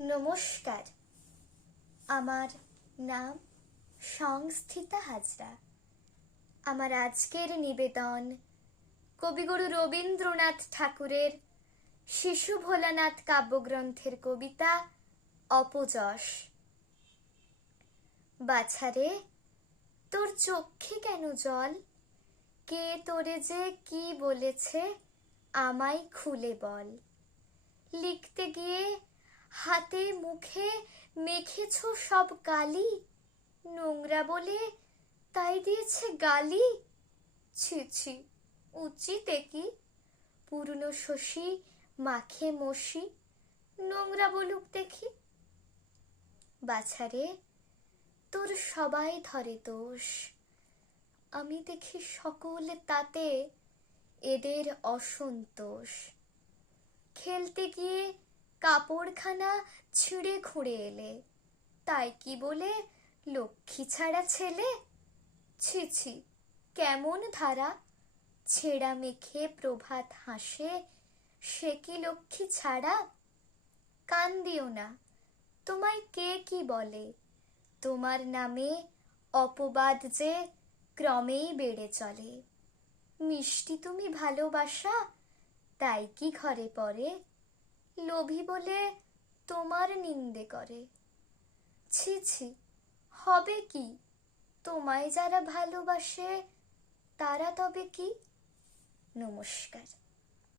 নমস্কার। আমার নাম সংস্থিতা হাজরা। আমার আজকের নিবেদন কবিগুরু রবীন্দ্রনাথ ঠাকুরের শিশু ভোলানাথ কাব্যগ্রন্থের কবিতা অপযশ। বাছারে, তোর চক্ষে কেন জল? কে তোরে যে কি বলেছে আমায় খুলে বল। লিখতে গিয়ে হাতে মুখে মেখেছ সব কালি নোংরা বলে তাই দিয়েছে গালি? ছি ছি, উচিত কি? পুরনো শশী মাখে মশি, নোংরা বলুক দেখি। বাছারে, তোর সবাই ধরে দোষ। আমি দেখি সকলে তাতে এদের অসন্তোষ। খেলতে গিয়ে কাপড়খানা ছিঁড়ে খুঁড়ে এলে। তাই কি বলে, লক্ষ্মী ছাড়া ছেলে? ছি ছি, কেমন ধারা? ছেঁড়া মেখে প্রভাত হাসে, সে কি লক্ষ্মী ছাড়া? কান দিও না, তোমায় কে কি বলে? তোমার নামে অপবাদ যে ক্রমেই বেড়ে চলে। মিষ্টি তুমি ভালোবাসা, তাই কি ঘরে পড়ে? লোভী বলে তোমার নিন্দে করে। ছি ছি, হবে কি? তোমায় যারা ভালোবাসে, তারা তবে কি? নমস্কার।